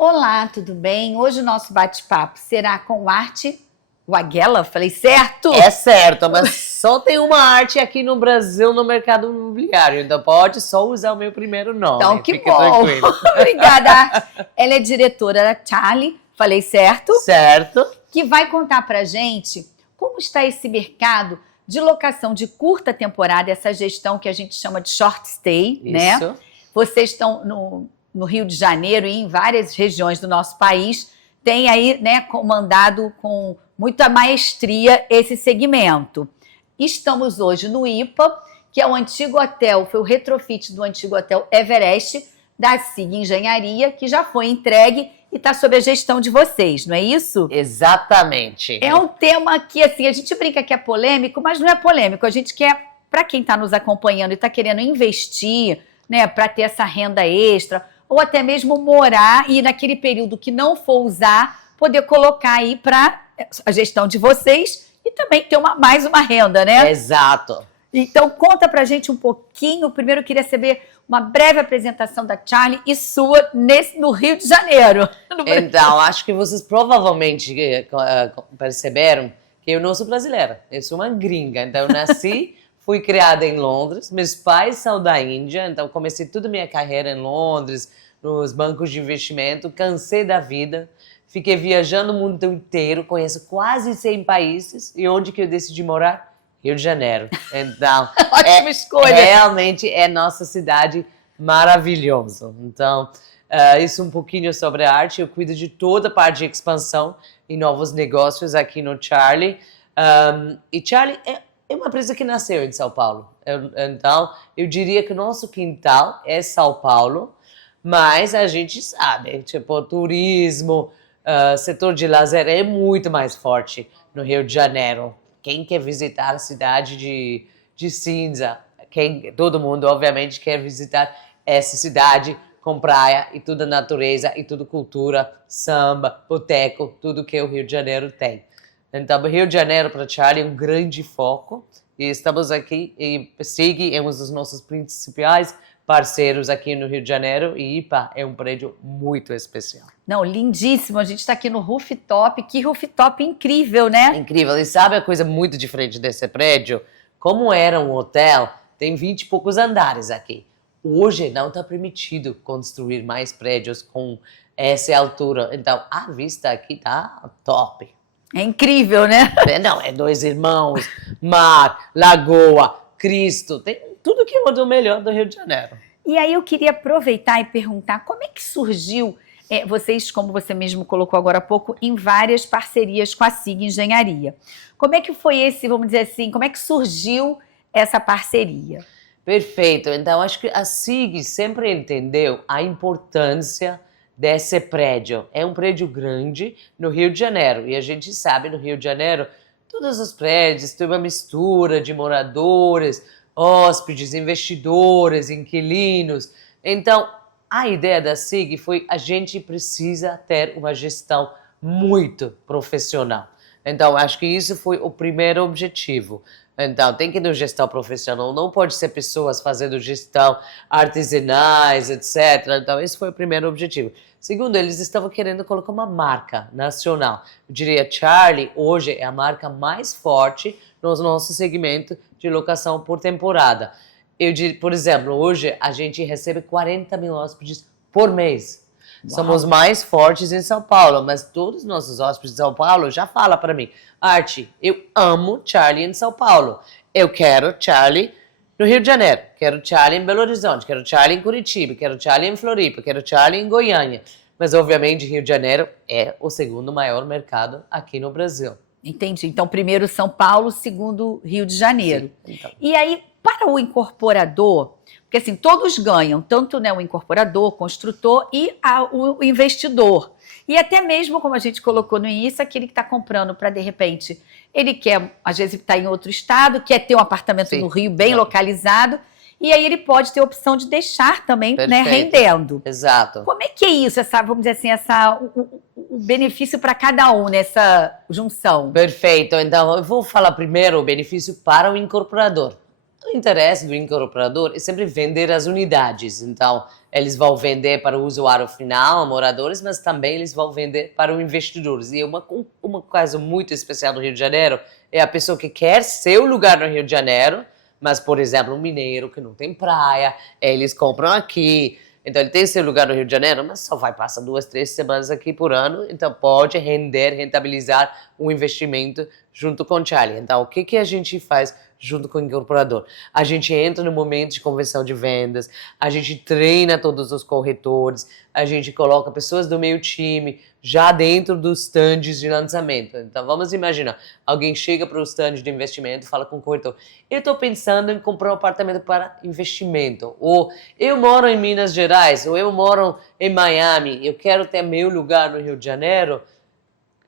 Olá, tudo bem? Hoje o nosso bate-papo será com arte Waghela, falei certo? É certo, mas só tem uma arte aqui no Brasil no mercado imobiliário, então pode só usar o meu primeiro nome. Então, que Fica bom. tranquilo. Obrigada, Arte. Ela é diretora da Charlie, falei certo? Certo. Que vai contar pra gente como está esse mercado de locação de curta temporada, essa gestão que a gente chama de short stay, né? Isso. Vocês estão no Rio de Janeiro e em várias regiões do nosso país, tem aí, né, comandado com muita maestria esse segmento. Estamos hoje no IPA, que é o antigo hotel, foi o retrofit do antigo hotel Everest, da SIG Engenharia, que já foi entregue e está sob a gestão de vocês, não é isso? Exatamente. É um tema que, assim, a gente brinca que é polêmico, mas não é polêmico. A gente quer, para quem está nos acompanhando e está querendo investir, né, para ter essa renda extra, ou até mesmo morar e naquele período que não for usar, poder colocar aí para a gestão de vocês e também ter mais uma renda, né? Exato. Então, conta pra gente um pouquinho. Primeiro, eu queria saber uma breve apresentação da Charlie e sua no Rio de Janeiro. Então, acho que vocês provavelmente perceberam que eu não sou brasileira, eu sou uma gringa. Então, eu nasci, fui criada em Londres, meus pais são da Índia, então comecei toda a minha carreira em Londres, nos bancos de investimento, cansei da vida, fiquei viajando o mundo inteiro, conheço quase 100 países, e onde que eu decidi morar? Rio de Janeiro. Então, ótima escolha. Realmente é nossa cidade maravilhosa. Então, isso um pouquinho sobre a arte. Eu cuido de toda a parte de expansão e novos negócios aqui no Charlie. E Charlie é uma empresa que nasceu em São Paulo. Então, eu diria que o nosso quintal é São Paulo, mas a gente sabe, tipo, turismo, setor de lazer é muito mais forte no Rio de Janeiro. Quem quer visitar a cidade de cinza, todo mundo, obviamente, quer visitar essa cidade com praia e toda natureza e toda cultura, samba, boteco, tudo que o Rio de Janeiro tem. Então, o Rio de Janeiro para Charlie é um grande foco e estamos aqui e SIG é um dos nossos principais parceiros aqui no Rio de Janeiro e IPA é um prédio muito especial. Não, lindíssimo. A gente está aqui no rooftop. Que rooftop incrível, né? Incrível. E sabe a coisa muito diferente desse prédio? Como era um hotel, tem 20 e poucos andares aqui. Hoje não está permitido construir mais prédios com essa altura. Então, a vista aqui tá top. É incrível, né? Não, é Dois Irmãos, mar, lagoa, Cristo, tem tudo que é o melhor do Rio de Janeiro. E aí eu queria aproveitar e perguntar como é que surgiu, vocês, como você mesmo colocou agora há pouco, em várias parcerias com a SIG Engenharia. Como é que foi vamos dizer assim, como é que surgiu essa parceria? Perfeito, então acho que a SIG sempre entendeu a importância desse prédio. É um prédio grande no Rio de Janeiro e a gente sabe no Rio de Janeiro todos os prédios têm uma mistura de moradores, hóspedes, investidores, inquilinos. Então, a ideia da SIG foi a gente precisa ter uma gestão muito profissional. Então, acho que isso foi o primeiro objetivo. Então, tem que ter gestão profissional, não pode ser pessoas fazendo gestão artesanais, etc. Então, esse foi o primeiro objetivo. Segundo, eles estavam querendo colocar uma marca nacional. Eu diria, Charlie hoje é a marca mais forte no nosso segmento de locação por temporada. Eu diria, por exemplo, hoje a gente recebe 40 mil hóspedes por mês. Uau. Somos mais fortes em São Paulo, mas todos os nossos hóspedes de São Paulo já falam para mim, Arte, eu amo Charlie em São Paulo. Eu quero Charlie no Rio de Janeiro, quero Charlie em Belo Horizonte, quero Charlie em Curitiba, quero Charlie em Floripa, quero Charlie em Goiânia. Mas, obviamente, Rio de Janeiro é o segundo maior mercado aqui no Brasil. Entendi. Então, primeiro São Paulo, segundo Rio de Janeiro. Sim, então. E aí, para o incorporador, porque assim, todos ganham, tanto, né, o incorporador, o construtor e o investidor. E até mesmo, como a gente colocou no início, aquele que está comprando para, de repente, ele quer, às vezes, estar em outro estado, quer ter um apartamento no Rio bem localizado, e aí ele pode ter a opção de deixar também, né, rendendo. Exato. Como é que é isso, vamos dizer assim, o benefício para cada um nessa junção? Perfeito. Então, eu vou falar primeiro o benefício para o incorporador. O interesse do incorporador é sempre vender as unidades. Então, eles vão vender para o usuário final, moradores, mas também eles vão vender para os investidores. E uma coisa muito especial no Rio de Janeiro é a pessoa que quer seu lugar no Rio de Janeiro, mas, por exemplo, um mineiro que não tem praia, eles compram aqui. Então, ele tem seu lugar no Rio de Janeiro, mas só vai passar 2, 3 semanas aqui por ano. Então, pode rentabilizar um investimento junto com o Charlie. Então, o que a gente faz junto com o incorporador? A gente entra no momento de conversão de vendas, a gente treina todos os corretores, a gente coloca pessoas do meu time já dentro dos stands de lançamento. Então, vamos imaginar, alguém chega para o stand de investimento e fala com o corretor, eu estou pensando em comprar um apartamento para investimento, ou eu moro em Minas Gerais, ou eu moro em Miami, eu quero ter meu lugar no Rio de Janeiro.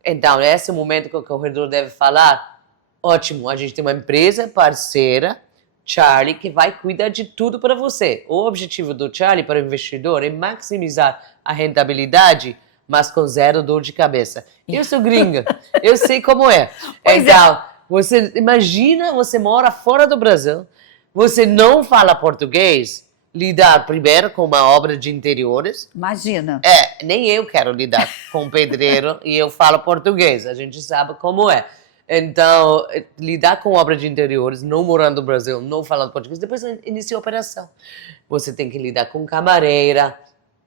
Então, esse é o momento que o corretor deve falar, ótimo, a gente tem uma empresa parceira, Charlie, que vai cuidar de tudo para você. O objetivo do Charlie para o investidor é maximizar a rentabilidade, mas com zero dor de cabeça. Eu sou gringa, eu sei como é. Então, você imagina, você mora fora do Brasil, você não fala português, lidar primeiro com uma obra de interiores. Imagina. Nem eu quero lidar com um pedreiro e eu falo português, a gente sabe como é. Então, lidar com obra de interiores, não morando no Brasil, não falando português, depois inicia a operação. Você tem que lidar com camareira,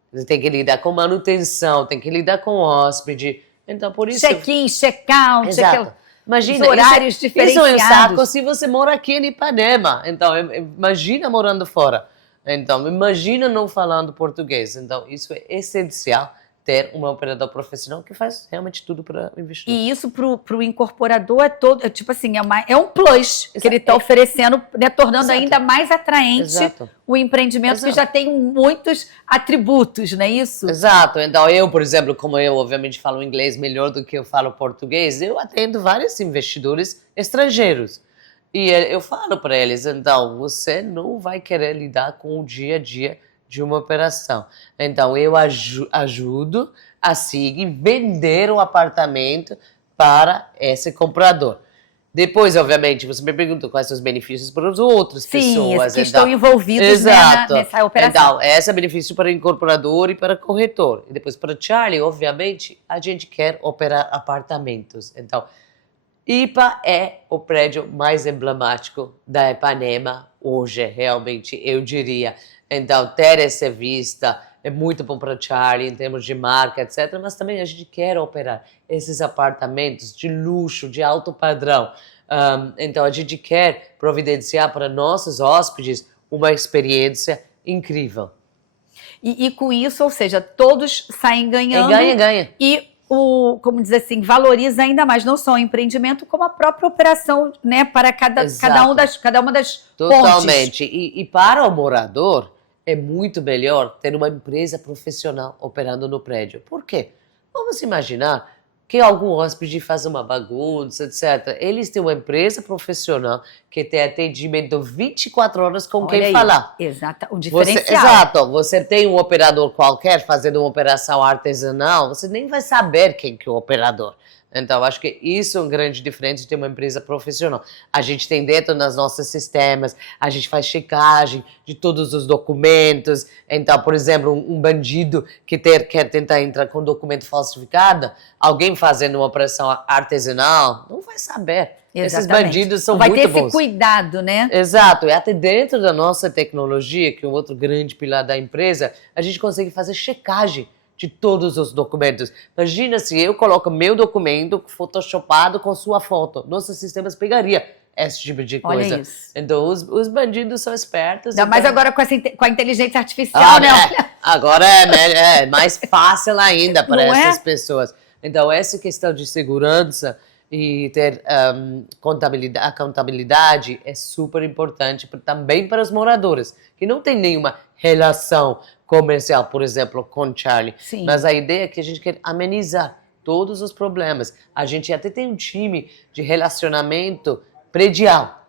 você tem que lidar com manutenção, tem que lidar com hóspede. Então, por isso... Check-in, check-out, Imagina, horários diferenciados. Isso é um saco se você mora aqui em Ipanema. Então, imagina morando fora. Então, imagina não falando português. Então, isso é essencial, ter um operador profissional que faz realmente tudo para o investidor. E isso para o incorporador tipo assim, é um plus que ele está oferecendo, né, tornando ainda mais atraente o empreendimento que já tem muitos atributos, não é isso? Exato. Então, eu, por exemplo, como eu obviamente falo inglês melhor do que eu falo português, eu atendo vários investidores estrangeiros. E eu falo para eles, então, você não vai querer lidar com o dia a dia de uma operação. Então, eu ajudo a SIG vender o apartamento para esse comprador. Depois, obviamente, você me pergunta quais são os benefícios para as outras pessoas. Que estão envolvidos, né, nessa operação. Então, esse é benefício para o incorporador e para o corretor. E depois, para o Charlie, obviamente, a gente quer operar apartamentos. Então, IPA é o prédio mais emblemático da Ipanema hoje, realmente, eu diria. Então, ter essa vista é muito bom para o Charlie em termos de marca, etc. Mas também a gente quer operar esses apartamentos de luxo, de alto padrão. Então, a gente quer providenciar para nossos hóspedes uma experiência incrível. E com isso, ou seja, todos saem ganhando. Ganha. E como dizer assim, valoriza ainda mais não só o empreendimento, como a própria operação, né, para cada uma das Totalmente. pontes. E para o morador, é muito melhor ter uma empresa profissional operando no prédio. Por quê? Vamos imaginar que algum hóspede faz uma bagunça, etc. Eles têm uma empresa profissional que tem atendimento 24 horas com quem falar. Exato, o diferencial. Exato. Você tem um operador qualquer fazendo uma operação artesanal, você nem vai saber quem que é o operador. Então, acho que isso é um grande diferença de ter uma empresa profissional. A gente tem dentro dos nossos sistemas, a gente faz checagem de todos os documentos. Então, por exemplo, um bandido que quer tentar entrar com documento falsificado, alguém fazendo uma operação artesanal, não vai saber. Exatamente. Esses bandidos são muito bons. Vai ter esse cuidado, né? Exato. E até dentro da nossa tecnologia, que é um outro grande pilar da empresa, a gente consegue fazer checagem de todos os documentos. Imagina se eu coloco meu documento photoshopado com sua foto. Nossos sistemas pegariam esse tipo de coisa. Olha isso. Então, os bandidos são espertos. Ainda mais agora com a inteligência artificial, né? Agora é mais fácil ainda para essas pessoas. Então, essa questão de segurança e ter a contabilidade é super importante também para os moradores, que não tem nenhuma relação comercial, por exemplo, com Charlie. Sim. Mas a ideia é que a gente quer amenizar todos os problemas. A gente até tem um time de relacionamento predial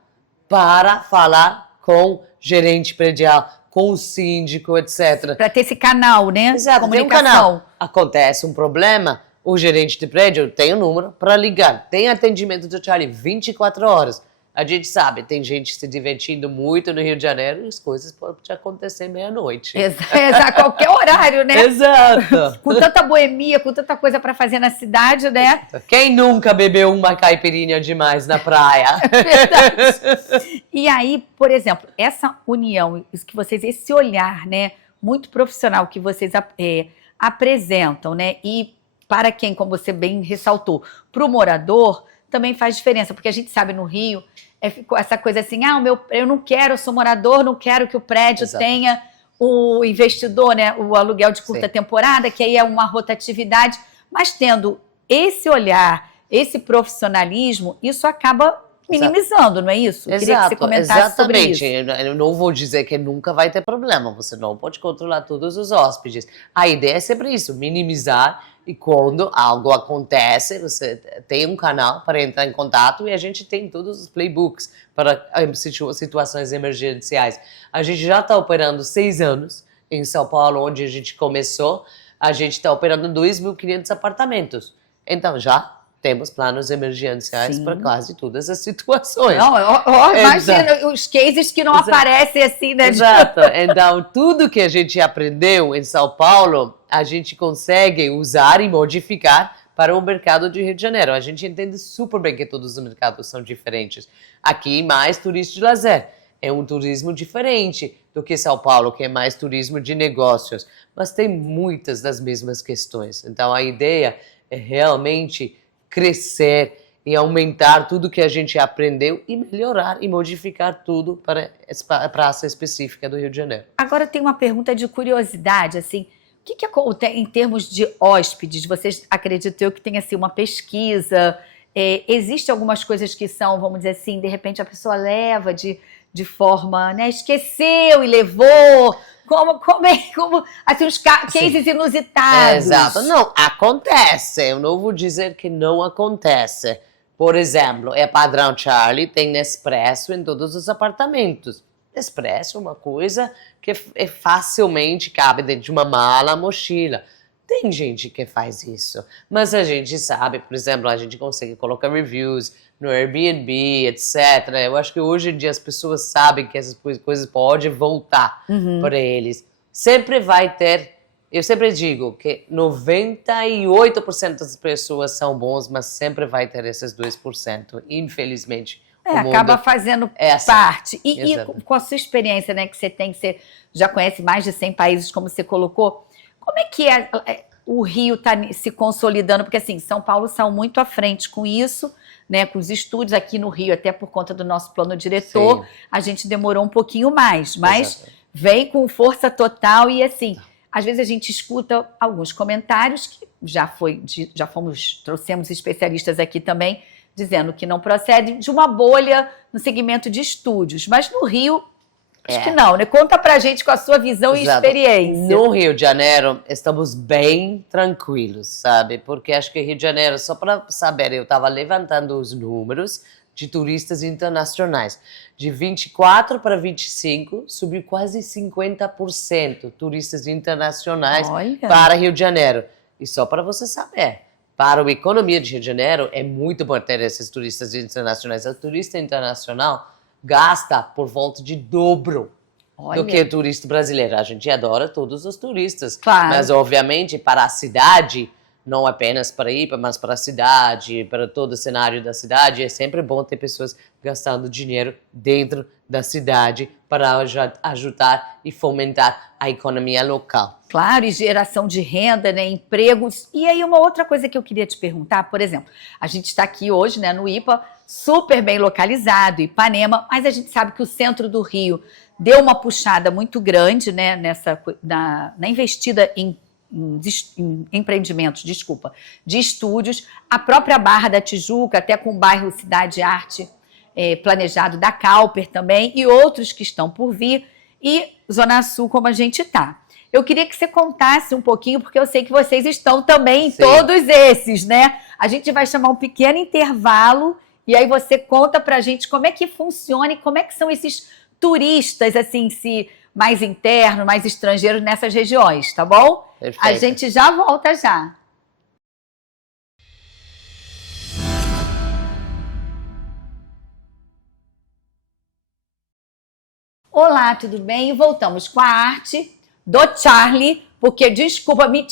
para falar com gerente predial, com o síndico, etc. Para ter esse canal, né? Exato, comunicação. Tem um canal. Acontece um problema, o gerente de prédio tem o número para ligar. Tem atendimento do Charlie 24 horas. A gente sabe, tem gente se divertindo muito no Rio de Janeiro e as coisas podem acontecer meia-noite. A qualquer horário, né? Exato. Com tanta boemia, com tanta coisa para fazer na cidade, né? Quem nunca bebeu uma caipirinha demais na praia? Verdade. E aí, por exemplo, essa união, isso que vocês, esse olhar, né, muito profissional que vocês apresentam, né? E para quem, como você bem ressaltou, para o morador também faz diferença, porque a gente sabe no Rio ficou essa coisa assim, eu não quero, eu sou morador, não quero que o prédio Exato. tenha o investidor, né, o aluguel de curta Sim. temporada, que aí é uma rotatividade, mas tendo esse olhar, esse profissionalismo, isso acaba minimizando, não é isso? Eu queria que você comentasse sobre isso. Eu não vou dizer que nunca vai ter problema, você não pode controlar todos os hóspedes. A ideia é sempre isso, minimizar, e quando algo acontece, você tem um canal para entrar em contato e a gente tem todos os playbooks para situações emergenciais. A gente já está operando 6 anos em São Paulo, onde a gente começou, a gente está operando 2.500 apartamentos. Então já temos planos emergenciais para quase todas as situações. Não, imagina os cases que não aparecem assim, né? Exato. Então, tudo que a gente aprendeu em São Paulo, a gente consegue usar e modificar para o mercado de Rio de Janeiro. A gente entende super bem que todos os mercados são diferentes. Aqui, mais turismo de lazer. É um turismo diferente do que São Paulo, que é mais turismo de negócios. Mas tem muitas das mesmas questões. Então, a ideia é realmente crescer e aumentar tudo que a gente aprendeu e melhorar e modificar tudo para a praça específica do Rio de Janeiro. Agora tem uma pergunta de curiosidade, assim, o que acontece em termos de hóspedes? Vocês acreditam que tem assim uma pesquisa? Existem algumas coisas que são, vamos dizer assim, de repente a pessoa leva de forma, né, esqueceu e levou. Como assim, os cases inusitados. Exato. Não, acontece. Eu não vou dizer que não acontece. Por exemplo, é padrão Charlie, tem Nespresso em todos os apartamentos. Nespresso é uma coisa que facilmente cabe dentro de uma mala, mochila. Tem gente que faz isso, mas a gente sabe, por exemplo, a gente consegue colocar reviews no Airbnb, etc. Eu acho que hoje em dia as pessoas sabem que essas coisas podem voltar para eles. Sempre vai ter, eu sempre digo que 98% das pessoas são bons, mas sempre vai ter esses 2%, infelizmente. Acaba fazendo assim. parte. E com a sua experiência, né, que você já conhece mais de 100 países, como você colocou, como é que o Rio está se consolidando? Porque, assim, São Paulo saiu muito à frente com isso, né, com os estúdios aqui no Rio, até por conta do nosso plano diretor. Sim. A gente demorou um pouquinho mais, mas vem com força total e, assim, às vezes a gente escuta alguns comentários que trouxemos especialistas aqui também, dizendo que não procede de uma bolha no segmento de estúdios. Mas no Rio, acho que não, né? Conta pra gente com a sua visão e experiência. No Rio de Janeiro, estamos bem tranquilos, sabe? Porque acho que Rio de Janeiro, só para saber, eu estava levantando os números de turistas internacionais. De 24 para 25, subiu quase 50% turistas internacionais para Rio de Janeiro. E só para você saber, para a economia de Rio de Janeiro, é muito bom ter esses turistas internacionais. O turista internacional gasta por volta de dobro do que o turista brasileiro. A gente adora todos os turistas, mas obviamente para a cidade, não apenas para ir, mas para a cidade, para todo o cenário da cidade, é sempre bom ter pessoas gastando dinheiro dentro da cidade para ajudar e fomentar a economia local. Claro, e geração de renda, né, empregos. E aí uma outra coisa que eu queria te perguntar, por exemplo, a gente está aqui hoje, né, no IPA, super bem localizado, Ipanema, mas a gente sabe que o centro do Rio deu uma puxada muito grande, né, na investida em empreendimentos, de estúdios, a própria Barra da Tijuca, até com o bairro Cidade Arte planejado da Cauper também, e outros que estão por vir, e Zona Sul como a gente está. Eu queria que você contasse um pouquinho, porque eu sei que vocês estão também em todos esses, né? A gente vai chamar um pequeno intervalo, e aí você conta pra gente como é que funciona e como é que são esses turistas, assim, mais internos, mais estrangeiros nessas regiões, tá bom? Perfeito. A gente já volta já. Olá, tudo bem? E voltamos com a arte do Charlie, porque, desculpa, me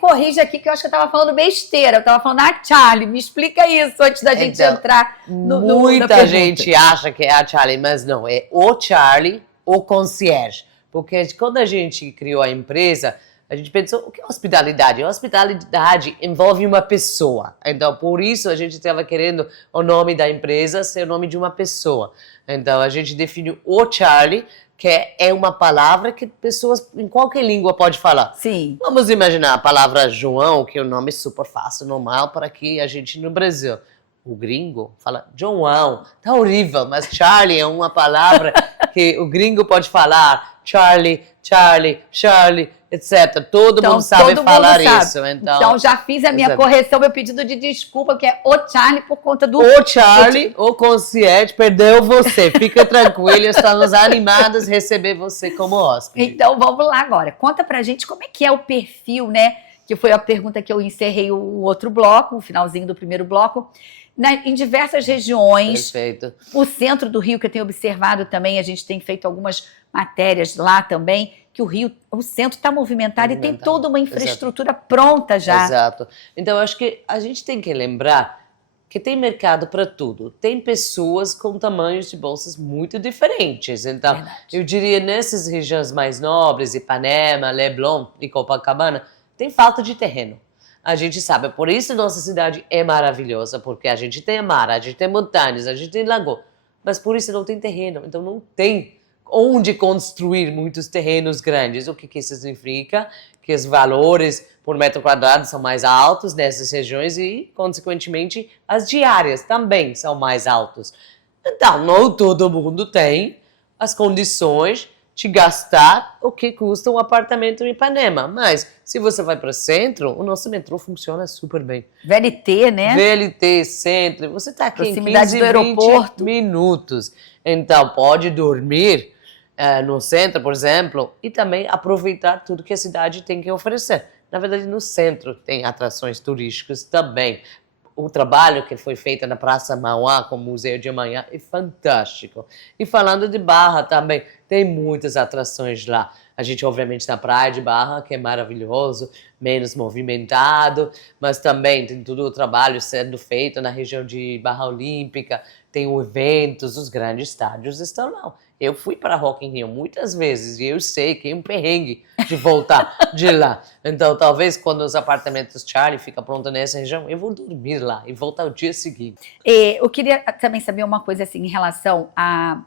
corrija aqui que eu acho que eu estava falando besteira. Eu estava falando, Charlie, me explica isso antes da gente entrar no Muita gente acha que é a Charlie, mas não, é o Charlie, o concierge. Porque quando a gente criou a empresa, a gente pensou, o que é hospitalidade? Hospitalidade envolve uma pessoa. Então, por isso, a gente estava querendo o nome da empresa ser o nome de uma pessoa. Então, a gente definiu o Charlie, que é uma palavra que pessoas em qualquer língua pode falar. Sim. Vamos imaginar a palavra João, que é um nome super fácil, normal para aqui a gente no Brasil. O gringo fala João, tá horrível, mas Charlie é uma palavra que o gringo pode falar. Charlie, Charlie, Charlie, etc. Todo mundo sabe falar isso. Então já fiz a minha correção, meu pedido de desculpa, que é o Charlie por conta do... O Charlie, o concierge, perdeu você. Fica tranquilo, estamos animados a receber você como hóspede. Então vamos lá agora. Conta pra gente como é que é o perfil, né? Que foi a pergunta que eu encerrei o outro bloco, o finalzinho do primeiro bloco. Em diversas regiões, Perfeito. O centro do Rio, que eu tenho observado também, a gente tem feito algumas matérias lá também, que o centro está movimentado e tem toda uma infraestrutura pronta já. Exato. Então, eu acho que a gente tem que lembrar que tem mercado para tudo. Tem pessoas com tamanhos de bolsas muito diferentes. Então, eu diria, nessas regiões mais nobres, Ipanema, Leblon e Copacabana, tem falta de terreno. A gente sabe, por isso nossa cidade é maravilhosa, porque a gente tem mar, a gente tem montanhas, a gente tem lagoa, mas por isso não tem terreno, então não tem onde construir muitos terrenos grandes. O que isso significa? Que os valores por metro quadrado são mais altos nessas regiões e, consequentemente, as diárias também são mais altas. Então, não todo mundo tem as condições de gastar o que custa um apartamento em Ipanema. Mas, se você vai para o centro, o nosso metrô funciona super bem. VLT, né? VLT, centro. Você está aqui em 15, do aeroporto. 20 minutos. Então, pode dormir no centro, por exemplo, e também aproveitar tudo que a cidade tem que oferecer. Na verdade, no centro tem atrações turísticas também. O trabalho que foi feito na Praça Mauá com o Museu de Amanhã é fantástico. E falando de Barra também, tem muitas atrações lá. A gente, obviamente, na Praia de Barra, que é maravilhoso, menos movimentado, mas também tem todo o trabalho sendo feito na região de Barra Olímpica, tem eventos, os grandes estádios estão lá. Eu fui para Rock in Rio muitas vezes e eu sei que é um perrengue de voltar de lá. Então, talvez quando os apartamentos Charlie ficam prontos nessa região, eu vou dormir lá e voltar o dia seguinte. Eu queria também saber uma coisa assim em relação a...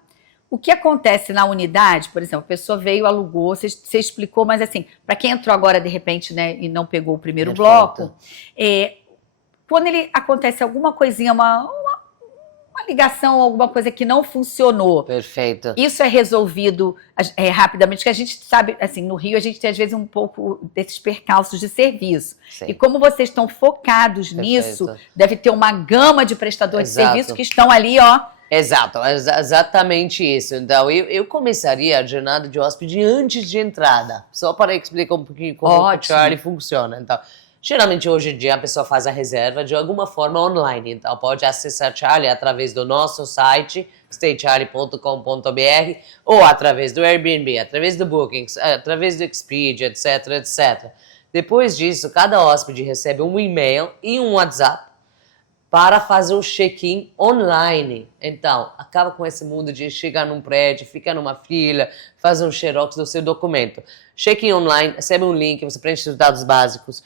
O que acontece na unidade, por exemplo, a pessoa veio, alugou, você explicou, mas assim, para quem entrou agora de repente, né, e não pegou o primeiro bloco, quando acontece alguma coisinha, uma ligação, alguma coisa que não funcionou. Perfeito. Isso é resolvido rapidamente, porque a gente sabe, assim, no Rio a gente tem às vezes um pouco desses percalços de serviço. Sim. E como vocês estão focados nisso, deve ter uma gama de prestadores de serviço que estão ali, ó. Exato, exatamente isso. Então, eu começaria a jornada de hóspede antes de entrada, só para explicar um pouquinho como o Charlie funciona. Então, geralmente, hoje em dia, a pessoa faz a reserva de alguma forma online. Então, pode acessar Charlie através do nosso site, staycharlie.com.br, ou através do Airbnb, através do Booking, através do Expedia, etc, etc. Depois disso, cada hóspede recebe um e-mail e um WhatsApp para fazer o check-in online. Então, acaba com esse mundo de chegar num prédio, ficar numa fila, fazer um xerox do seu documento. Check-in online, recebe um link, você preenche os dados básicos,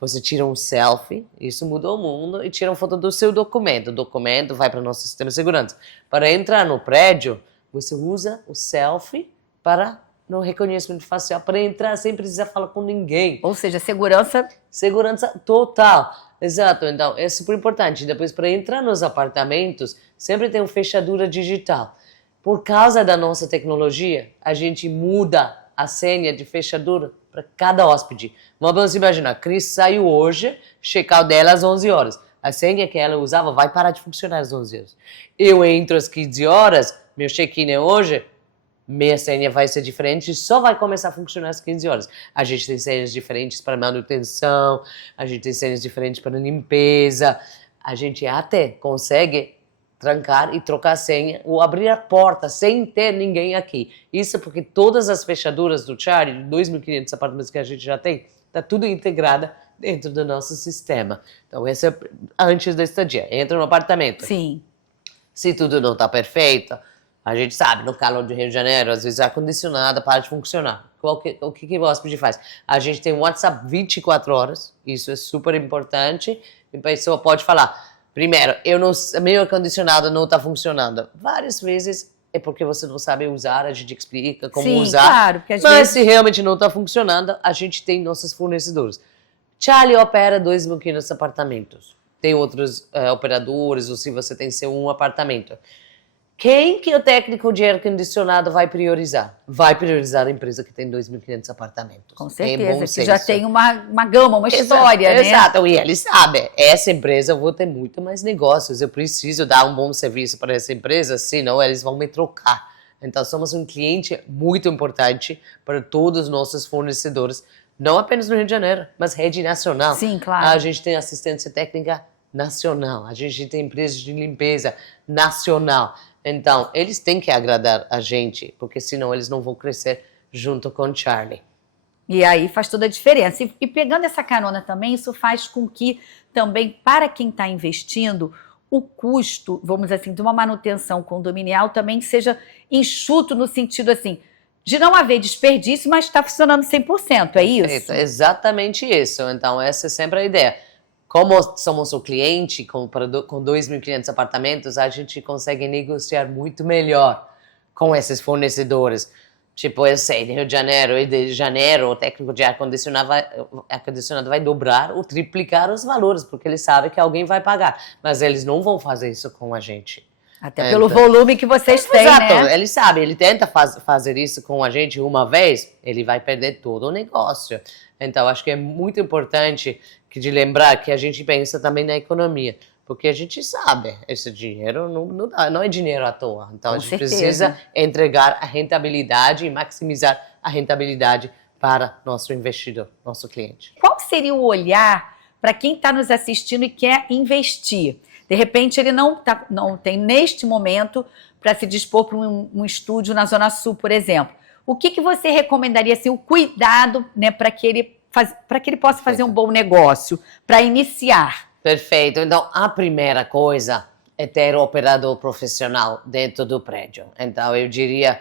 você tira um selfie, isso mudou o mundo, e tira uma foto do seu documento. O documento vai para o nosso sistema de segurança. Para entrar no prédio, você usa o selfie no reconhecimento facial, para entrar sem precisar falar com ninguém. Ou seja, segurança... Segurança total. Exato, então é super importante. Depois, para entrar nos apartamentos, sempre tem uma fechadura digital. Por causa da nossa tecnologia, a gente muda a senha de fechadura para cada hóspede. Vamos imaginar, Cris saiu hoje, check-out dela às 11 horas. A senha que ela usava vai parar de funcionar às 11 horas. Eu entro às 15 horas, meu check-in é hoje, minha senha vai ser diferente e só vai começar a funcionar às 15 horas. A gente tem senhas diferentes para manutenção, a gente tem senhas diferentes para limpeza, a gente até consegue trancar e trocar a senha ou abrir a porta sem ter ninguém aqui. Isso porque todas as fechaduras do Charlie, 2.500 apartamentos que a gente já tem, está tudo integrada dentro do nosso sistema. Então, esse é antes da estadia. Entra no apartamento. Sim. Se tudo não está perfeito, a gente sabe, no calor do Rio de Janeiro, às vezes a ar-condicionado para de funcionar. O que o hóspede faz? A gente tem WhatsApp 24 horas, isso é super importante. A pessoa pode falar, primeiro, meu ar-condicionado não está funcionando. Várias vezes é porque você não sabe usar, a gente explica como usar. Claro, porque às mas vezes... se realmente não está funcionando, a gente tem nossos fornecedores. Charlie opera 2.500 apartamentos. Tem outros operadores, ou se você tem seu um apartamento. Quem que o técnico de ar-condicionado vai priorizar? Vai priorizar a empresa que tem 2.500 apartamentos. Com certeza, que já tem uma gama, uma história, né? Exato, e ele sabe, essa empresa eu vou ter muito mais negócios, eu preciso dar um bom serviço para essa empresa, senão eles vão me trocar. Então, somos um cliente muito importante para todos os nossos fornecedores, não apenas no Rio de Janeiro, mas rede nacional. Sim, claro. A gente tem assistência técnica nacional, a gente tem empresas de limpeza nacional. Então, eles têm que agradar a gente, porque senão eles não vão crescer junto com o Charlie. E aí faz toda a diferença. E pegando essa carona também, isso faz com que também, para quem está investindo, o custo, vamos dizer assim, de uma manutenção condominial também seja enxuto no sentido assim, de não haver desperdício, mas está funcionando 100%, é isso? Perfeito, exatamente isso. Então, essa é sempre a ideia. Como somos o cliente com 2.500 apartamentos, a gente consegue negociar muito melhor com esses fornecedores. Tipo, eu sei, de Rio de Janeiro e de janeiro, o técnico de ar-condicionado vai dobrar ou triplicar os valores, porque ele sabe que alguém vai pagar. Mas eles não vão fazer isso com a gente. Até pelo volume que vocês têm, exato, né? Ele sabe, ele tenta fazer isso com a gente uma vez, ele vai perder todo o negócio. Então, acho que é muito importante de lembrar que a gente pensa também na economia, porque a gente sabe, esse dinheiro não é dinheiro à toa. Então, a gente precisa entregar a rentabilidade e maximizar a rentabilidade para nosso investidor, nosso cliente. Qual seria o olhar para quem está nos assistindo e quer investir? De repente, ele não tem, neste momento, para se dispor para um estúdio na Zona Sul, por exemplo. O que você recomendaria, assim, o cuidado, né, para que ele possa fazer um bom negócio, para iniciar? Perfeito. Então, a primeira coisa é ter um operador profissional dentro do prédio. Então, eu diria,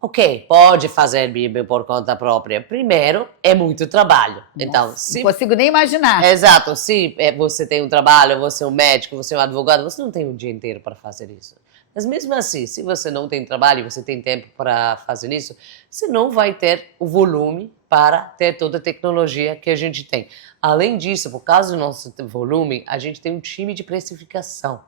ok, pode fazer BIM por conta própria. Primeiro, é muito trabalho. Então, não consigo nem imaginar. Exato. Se você tem um trabalho, você é um médico, você é um advogado, você não tem o dia inteiro para fazer isso. Mas mesmo assim, se você não tem trabalho e você tem tempo para fazer isso, você não vai ter o volume para ter toda a tecnologia que a gente tem. Além disso, por causa do nosso volume, a gente tem um time de precificação.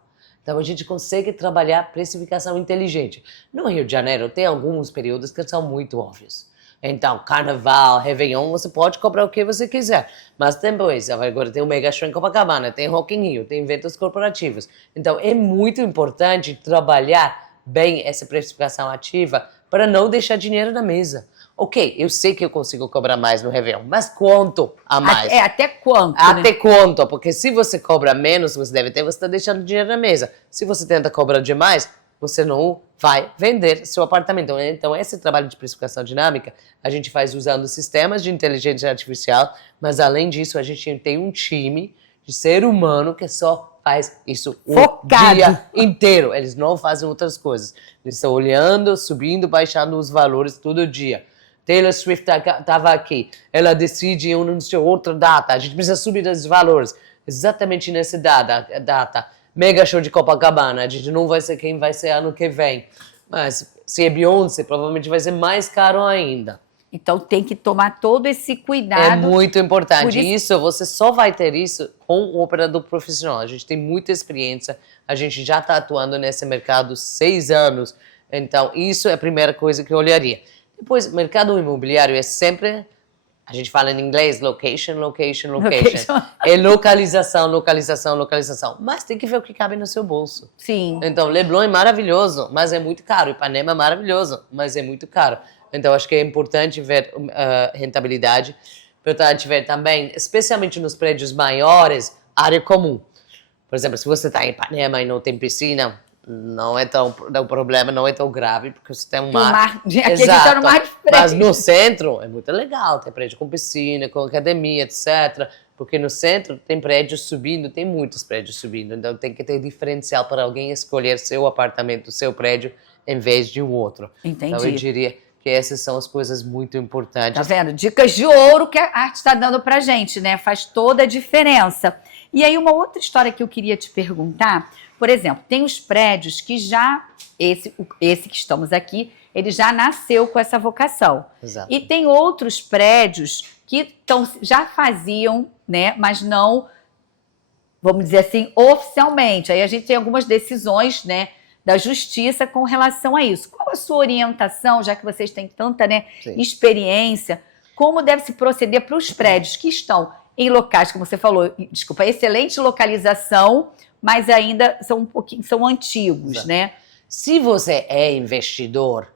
Então, a gente consegue trabalhar precificação inteligente. No Rio de Janeiro, tem alguns períodos que são muito óbvios. Então, Carnaval, Réveillon, você pode cobrar o que você quiser. Mas depois, agora tem o Mega Show em Copacabana, tem Rock in Rio, tem eventos corporativos. Então, é muito importante trabalhar bem essa precificação ativa para não deixar dinheiro na mesa. Ok, eu sei que eu consigo cobrar mais no Réveillon, mas quanto a mais? Até quanto? Até quanto? Porque se você cobra menos, você está deixando dinheiro na mesa. Se você tenta cobrar demais, você não vai vender seu apartamento. Então, esse trabalho de precificação dinâmica, a gente faz usando sistemas de inteligência artificial, mas além disso, a gente tem um time de ser humano que só faz isso focado o dia inteiro. Eles não fazem outras coisas. Eles estão olhando, subindo, baixando os valores todo dia. Taylor Swift estava aqui, ela decide em outra data, a gente precisa subir os valores, exatamente nessa data. Mega Show de Copacabana, a gente não vai ser quem vai ser ano que vem, mas se é Beyoncé, provavelmente vai ser mais caro ainda. Então tem que tomar todo esse cuidado. É muito importante, isso você só vai ter isso com um operador profissional, a gente tem muita experiência, a gente já está atuando nesse mercado 6 anos, então isso é a primeira coisa que eu olharia. Depois, mercado imobiliário é sempre, a gente fala em inglês, location. É localização. Mas tem que ver o que cabe no seu bolso. Sim. Então, Leblon é maravilhoso, mas é muito caro. Ipanema é maravilhoso, mas é muito caro. Então, acho que é importante ver rentabilidade. Importante ver também, especialmente nos prédios maiores, área comum. Por exemplo, se você está em Ipanema e não tem piscina, não é tão, o problema não é tão grave, porque você tem um O mar. mar, aqui a gente Exato. tá no mar de frente. Mas no centro é muito legal, tem prédio com piscina, com academia, etc. Porque no centro tem prédios subindo, tem muitos prédios subindo, então tem que ter diferencial para alguém escolher seu apartamento, seu prédio, em vez de um outro. Entendi. Então eu diria que essas são as coisas muito importantes. Tá vendo? Dicas de ouro que a arte está dando pra gente, né? Faz toda a diferença. E aí, uma outra história que eu queria te perguntar, por exemplo, tem os prédios que já, esse que estamos aqui, ele já nasceu com essa vocação. Exato. E tem outros prédios que já faziam, né? Mas não, vamos dizer assim, oficialmente. Aí a gente tem algumas decisões, né? Da justiça com relação a isso. Qual a sua orientação, já que vocês têm tanta, né, experiência, como deve se proceder para os prédios que estão em locais, como você falou, desculpa, excelente localização, mas ainda são antigos, Exato. né? Se você é investidor,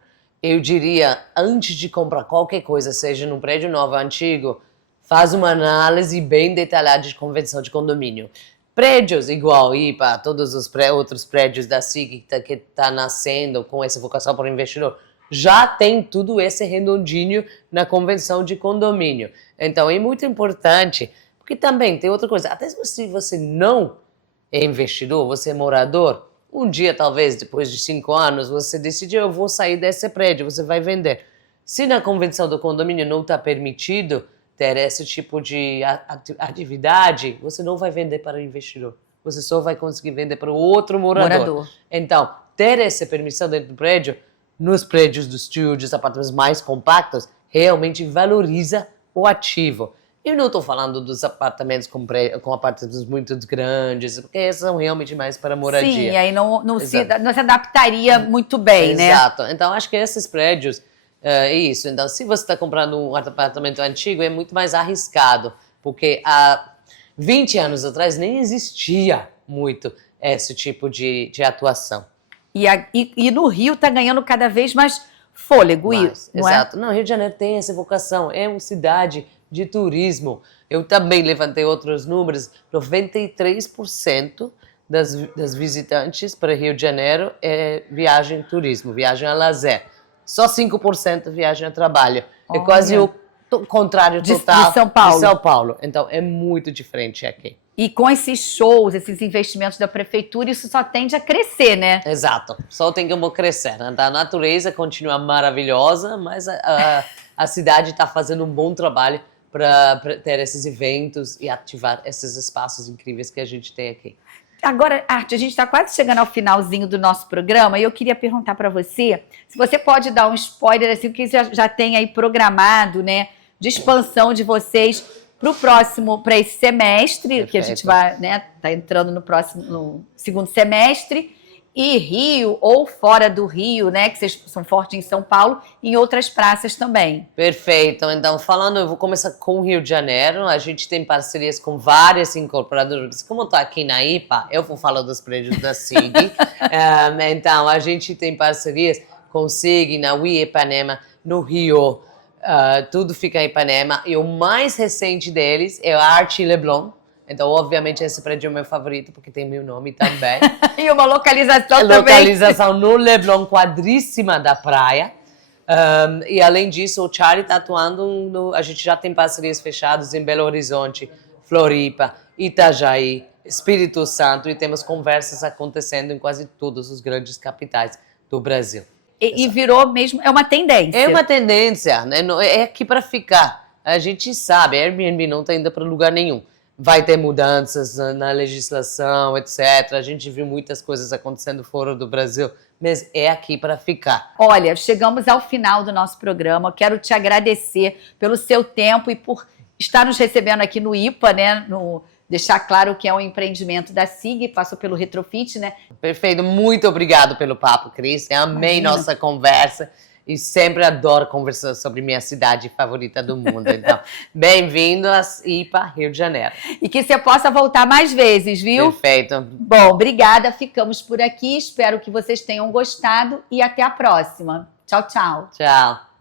eu diria, antes de comprar qualquer coisa, seja num prédio novo ou antigo, faz uma análise bem detalhada de convenção de condomínio. Prédios igual IPA, todos os outros prédios da SIG que tá nascendo com essa vocação para o investidor, já tem tudo esse redondinho na convenção de condomínio. Então é muito importante, porque também tem outra coisa, até se você não é investidor, você é morador, um dia talvez depois de 5 anos você decide, eu vou sair desse prédio, você vai vender. Se na convenção do condomínio não está permitido ter esse tipo de atividade, você não vai vender para o investidor. Você só vai conseguir vender para o outro morador. Então, ter essa permissão dentro do prédio, nos prédios dos estúdios, apartamentos mais compactos, realmente valoriza o ativo. Eu não estou falando dos apartamentos com apartamentos muito grandes, porque esses são realmente mais para moradia. Sim, aí não se adaptaria muito bem, né? Exato. Então, acho que esses prédios é isso. Então, se você está comprando um apartamento antigo, é muito mais arriscado, porque há 20 anos atrás nem existia muito esse tipo de atuação. E no Rio está ganhando cada vez mais fôlego, não é? Exato. Não, Rio de Janeiro tem essa vocação, é uma cidade de turismo. Eu também levantei outros números, 93% das visitantes para Rio de Janeiro é viagem turismo, viagem a lazer. Só 5% viajam a trabalho. É quase o contrário total de São Paulo. De São Paulo. Então, é muito diferente aqui. E com esses shows, esses investimentos da prefeitura, isso só tende a crescer, né? Exato. Só tem como crescer. A natureza continua maravilhosa, mas a cidade está fazendo um bom trabalho para ter esses eventos e ativar esses espaços incríveis que a gente tem aqui. Agora, Arte, a gente está quase chegando ao finalzinho do nosso programa e eu queria perguntar para você se você pode dar um spoiler, assim, que já tem aí programado, né, de expansão de vocês para esse semestre, Perfeito. Que a gente vai, né, tá entrando no segundo semestre, e Rio ou fora do Rio, né, que vocês são fortes em São Paulo, e em outras praças também. Perfeito. Então, eu vou começar com o Rio de Janeiro. A gente tem parcerias com várias incorporadoras. Como eu estou aqui na IPA, eu vou falar dos prédios da SIG. Então, a gente tem parcerias com SIG, na UI Ipanema, no Rio. Tudo fica em Ipanema. E o mais recente deles é a Arte Leblon. Então, obviamente, esse prédio é o meu favorito, porque tem meu nome também. E uma localização também. Localização no Leblon, quadríssima da praia. E, além disso, o Charlie está atuando, a gente já tem parcerias fechadas em Belo Horizonte, Floripa, Itajaí, Espírito Santo, e temos conversas acontecendo em quase todos os grandes capitais do Brasil. E virou mesmo, é uma tendência. É uma tendência, né? É aqui para ficar. A gente sabe, a Airbnb não está indo para lugar nenhum. Vai ter mudanças na legislação, etc. A gente viu muitas coisas acontecendo fora do Brasil, mas é aqui para ficar. Olha, chegamos ao final do nosso programa. Quero te agradecer pelo seu tempo e por estar nos recebendo aqui no IPA, né? Deixar claro que é um empreendimento da SIG, passou pelo Retrofit, né? Perfeito, muito obrigado pelo papo, Cris. Eu amei nossa conversa. E sempre adoro conversar sobre minha cidade favorita do mundo. Então, bem-vindo a IPA, Rio de Janeiro. E que você possa voltar mais vezes, viu? Perfeito. Bom, obrigada. Ficamos por aqui. Espero que vocês tenham gostado e até a próxima. Tchau, tchau. Tchau.